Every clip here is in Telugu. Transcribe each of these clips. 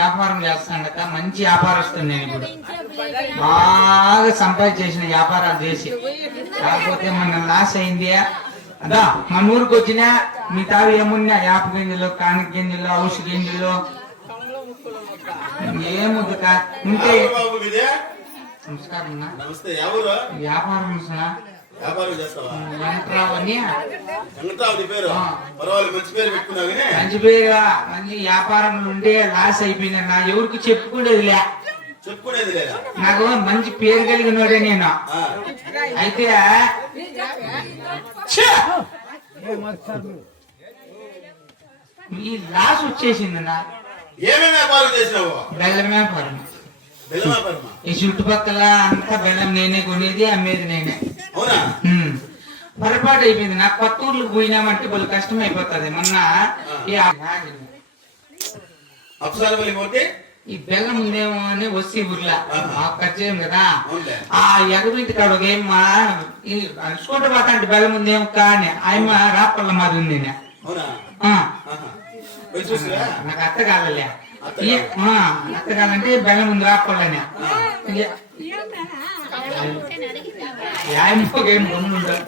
వ్యాపారం చేస్తాడట, మంచి వ్యాపారస్తుంది. నేను ఇప్పుడు బాగా సంపాదించేసిన వ్యాపారాలు చేసి, కాకపోతే మన లాస్ అయింది. అదా మన ఊరికి వచ్చినా మీ తావి ఏమున్నా యాప గింజలు, కానక గింజలు, ఔషధ గింజలు ఏముద్దుక ఉంటే. నమస్కారం. వ్యాపారం మంచి పేరు, మంచి వ్యాపారంలో ఉంటే లాస్ అయిపోయింది. నా ఎవరికి చెప్పుకునేదిలే, నాకు మంచి పేరు కలిగినోడే నేను. అయితే ఈ లాస్ వచ్చేసింది. నా బెల్లం వ్యాపారం. ఈ చుట్టుపక్కల అంతా బెల్లం నేనే కొనేది, అమ్మేది నేనే. పొరపాటు అయిపోయింది. నాకు కొత్త ఊర్లకు పోయినామంటే వాళ్ళు కష్టం అయిపోతుంది. మొన్న ఈ బెల్లం ఉందేమో అని వచ్చి ఊర్లా మాకు ఖర్చేయం కదా, ఆ ఎగబింటి కాడ ఒక ఏమ్మా స్కూటర్ పోతా అంటే బెల్లం ఉందేమో కానీ ఆయమ్మ రాపల్ల మాది ఉంది. నాకు అత్త కాలలే, అత్త కాలంటే బెల్లం ఉంది రాపల్లనే. ఆయమ్మకేం గమ్ములు ఉండదు.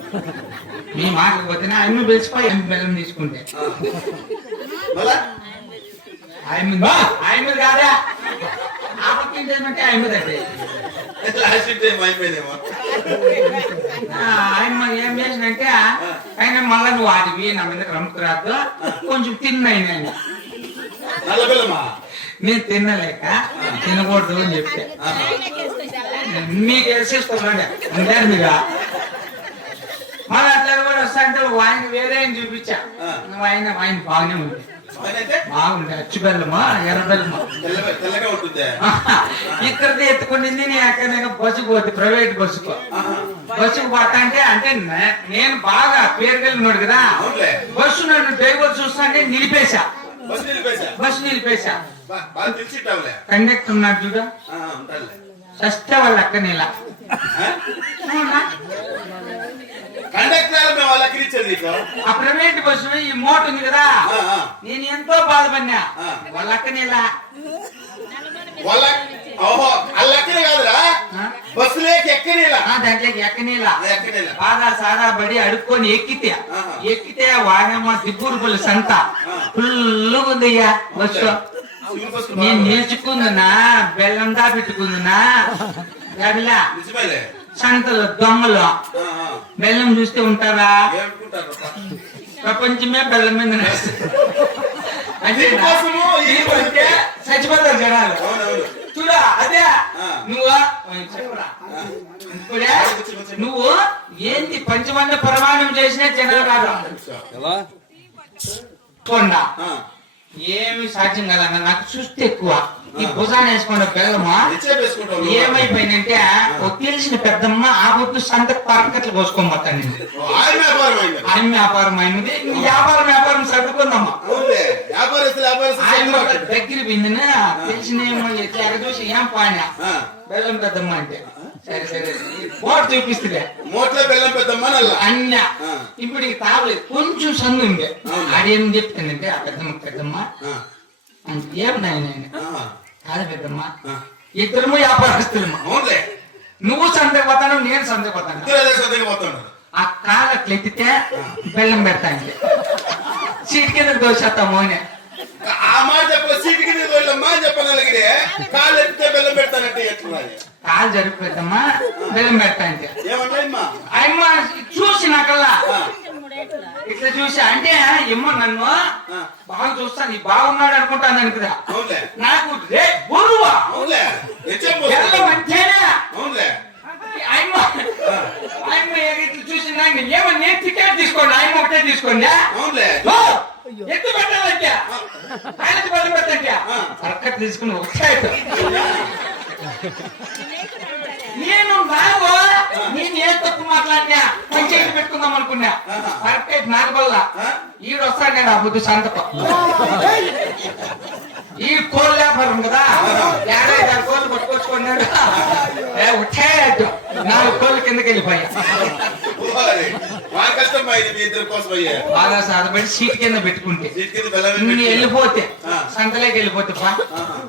మీ మాటకు పోతేనే ఆయమ్మ పిలిచిపోయి బెల్లం తీసుకుంటే ఆయమ్మ కాదా ఆపక్కింటే ఆయమ్మదంటే ఆయమ్మ ఏం చేసినంటే ఆయన మళ్ళా నువ్వు ఆడివి నా మీద రమ్ముకు రాదు కొంచెం తిన్నైనా నేను తినలేక తినకూడదు అని చెప్తే మీకు వేసేసుకోండి అంటారు మీరు. మళ్ళీ అట్లా కూడా వస్తా అంటే ఆయనకి వేరే ఆయన చూపించా, ఆయన బాగానే ఉంది, బాగుంది. అచ్చు బెల్లమా ఎర్ర బెల్లమా ఇక్కడితే ఎత్తుకునింది. నేను ఎక్కడ బస్సుకు పోతే ప్రైవేట్ బస్సుకు పోతా అంటే నేను బాగా పేరు కలిగినాడు కదా, బస్సు నన్ను డ్రైవర్ చూస్తా అంటే నిలిపేశా, బస్సు నిలిపేశా. కండక్టర్ ఉన్నాడు చూడ, సస్తే వాళ్ళ అక్కనేలా ఆ ప్రైవేట్ బస్సు ఈ మోట ఉంది కదా, నేను ఎంతో బాధపడినా. వాళ్ళ అక్కనేలా దాంట్లోకి ఎక్కనేలా బాగా సాదా పడి అడుక్కొని ఎక్కితే వాడేమో దిబ్బూరు సంత ఫుల్గా ఉందయ్యా బస్సు. నేను నేర్చుకుందునా బెల్లం దా పెట్టుకుందునా గడిలా సంతలో దొంగలు బెల్లం చూస్తే ఉంటారా? ప్రపంచమే బెల్లం మీద అంటే చచ్చిపోతారు జనాలు. చూడా అదే నువ్వు ఏంటి పంచమండ ప్రమాణం చేసినా జనాలు రాదు. ఏమి సాధ్యం కదన్న, నాకు చూస్తే ఎక్కువ. ఈ భుజాన్ని వేసుకున్న బెల్లమా ఏమైపోయిందంటే ఒక తెలిసిన పెద్దమ్మ ఆ పొద్దు సంత పరకట్లు కోసుకోబోతాను. ఆయన వ్యాపారం అయినది, వ్యాపారం సర్దుకుందమ్మా. దగ్గర పోయింది తెలిసిన చూసి ఏం పాడినా బెల్లం పెద్దమ్మ అంటే సరే సరే మోట చూపిస్తుందే మోట్లో బెల్లం పెద్దమ్మ అన్న. ఇప్పుడు తాగలేదు, కొంచెం సందు ఉంది. ఆడేం చెప్తానంటే ఆ పెద్దమ్మ అంటే ఏం నాయన కాదు పెద్దమ్మ, ఇద్దరము వ్యాపారస్తులమ్మా. నువ్వు సందేపోతాను, నేను సందేపోతాను. ఆ కాలు అట్లా ఎత్తితే బెల్లం పెడతా అంటే సీట్ కింద దోషేస్తాము అని ఆ మాట చెప్ప సీట్ కింద చెప్పగలిగితే కాలు ఎత్తితే బెల్లం పెడతానంటే ఎట్లా? కాలు జరిపిద్దమ్మా బెల్లం పెడతా అంటే అమ్మ చూసి నాకల్లా ఇట్లా చూసా అంటే ఏమో నన్ను బాగా చూస్తాను, నీ బాగున్నాడు అనుకుంటాను అనుకుదా. నాకు రే బరువా చూసి ఏమో నేను టికెట్ తీసుకోండి, ఆయన ఒకటే తీసుకోండి ఎత్తు పెట్టాలంటే ఆయనకి బలం పెట్టండి కరెక్ట్ తీసుకుని ఒకటే. నేను బాగో నేను ఏ తప్పు మాట్లాడినా పంచాయతీ పెట్టుకుందాం అనుకున్నా. కరెక్ట్ నాకు వల్ల ఈడు వస్తాడు నేను ఆ బుద్ధి సంతకం ఈ కోళ్ళు వ్యాపారం కదా 50 కోళ్ళు పట్టుకొచ్చుకున్నాడు ఉట్టే 4 కోళ్ళు కిందకి వెళ్ళిపోయా మా కష్టం ఇది మీ ఇద్దరి కోసం అయ్యా బాగా సాధపడి సీట్ కింద పెట్టుకుంటే సీట్ కింద బెల్లం నువ్వు వెళ్ళిపోతే సంతలోకి వెళ్ళిపోతే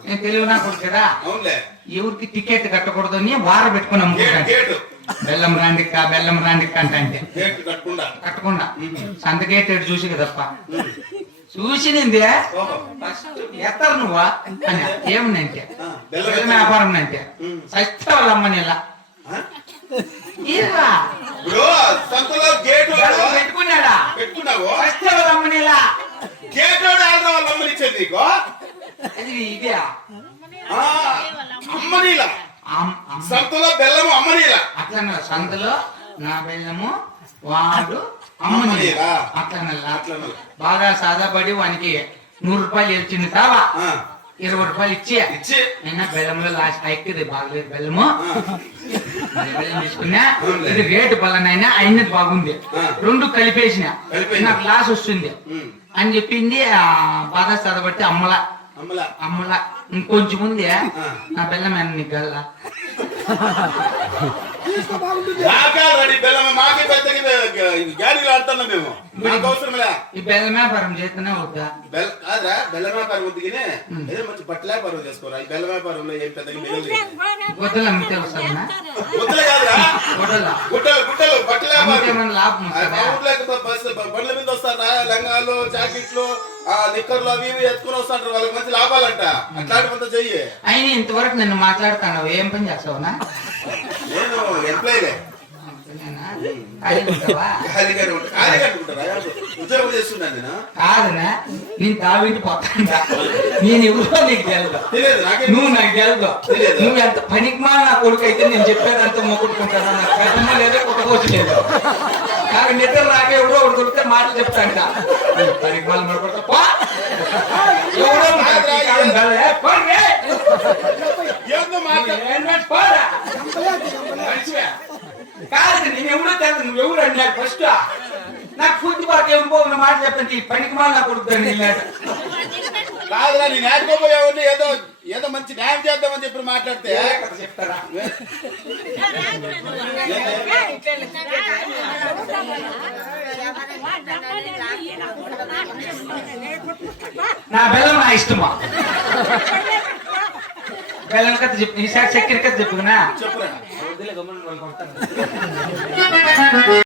నేను తెలివి నా కొడుకు కదా అవునులే ఎవరికి టికెట్ కట్టకూడదు అని వార పెట్టుకుని అమ్ముకుంటాను గేటు బెల్లం రాండిక్క అంటే గేట్ కట్టకుండా సంత గేట్ చూసి కదప్ప చూసినింది ఫస్ట్ ఎత్తరు నువ్వా అని ఏమనంటే బెల్లం వ్యాపారం అంటే సస్తే వాళ్ళ అమ్మని ఇలా ఇప్పుడు సంతలో గేట్ పెట్టుకున్నాడా పెట్టుకున్నావు సస్తే వాళ్ళ అమ్మని ఇలా గేట్ వాళ్ళ అమ్మని ఇచ్చేది నీకు అది ఇదే అమ్మనీలా సంతలో బెల్లము అమ్మనీలా అట్లా సంతలో నా బెల్లము వాడు అమ్మనీలా అట్లా బాగా సాదాపడి వానికి 100 రూపాయలు ఇచ్చింది తావా 20 రూపాయలు ఇచ్చి అయినా బెల్లంలో లాస్ట్ ఎక్కిది బాగలేదు బెల్లము బెల్లం తీసుకున్నా ఇది రేటు పలానైనా అయినది బాగుంది 2 కలిపేసిన నాకు లాస్ వస్తుంది అని చెప్పింది బాగా సాదపడితే అమ్మల ఇంకొంచెం ఉంది నా బెల్లం నీకు గల్లా మాకే పెద్దగా గాడిలు ఆడుతున్నాం మేము నాకు అవసరమే ఈ బెల్లం వ్యాపారం చేస్తూనే వద్దా కాదురా బెల్లం వ్యాపారం వద్దుగానే ఏదో మంచి బట్టల వ్యాపారం చేసుకోరా ఈ బెల్లం వ్యాపారంలో ఏం పెద్దగా మిగలదు గొడ్డలు అమ్మితే వస్తుందా గుట్టలు కాదురా గుట్టలు బట్టల వ్యాపారం లాభం బండ్ల మీద వస్తారా లంగాలు జాకెట్లు నిక్కర్లు అవి ఇవి ఎత్తుకుని వస్తాంటారు వాళ్ళకి మంచి లాభాలంట అట్లాంటి కొంత చెయ్యి అయినా ఇంతవరకు నిన్ను మాట్లాడుతాను ఏం పని చేస్తావునా నేను ఎంప్లాయీలే ఉద్యోగం చేస్తున్నాను నేను కాదనా నేను తావింటి పోతాండా నేను ఎవరో నీకు తెలియదు నువ్వు నాకు తెలియదు నువ్వు ఎంత పనికిమా నా కొడుకు అయితే నేను చెప్పేదంతా మొక్కుకుంటాను నాకు పెద్దమ్మ లేదో కొట్టుకోవచ్చు లేదు నాకు నిద్ర రాక ఎవడో ఒకటి కొడితే మాటలు చెప్తాంట పనికిమాలు మరొకటి కాదు నేను ఎవరో తెలుసు నువ్వు ఎవరు అన్నాడు ఫస్ట్ నాకు ఫుడ్ బాగా ఎవరు పోవున్న మాట చెప్తాను ఈ పనికి మాల నా కొడుకుతాను కాదురా నేను నేర్చుకోపోయావు ఏదో మంచి న్యాయం చేద్దామని చెప్పి మాట్లాడితే చెప్తారా నా బెల్లం నా ఇష్టమా బెల్లం కథ చెప్పు ఈసారి చక్కెర కథ చెప్పుకున్నా చెప్పురా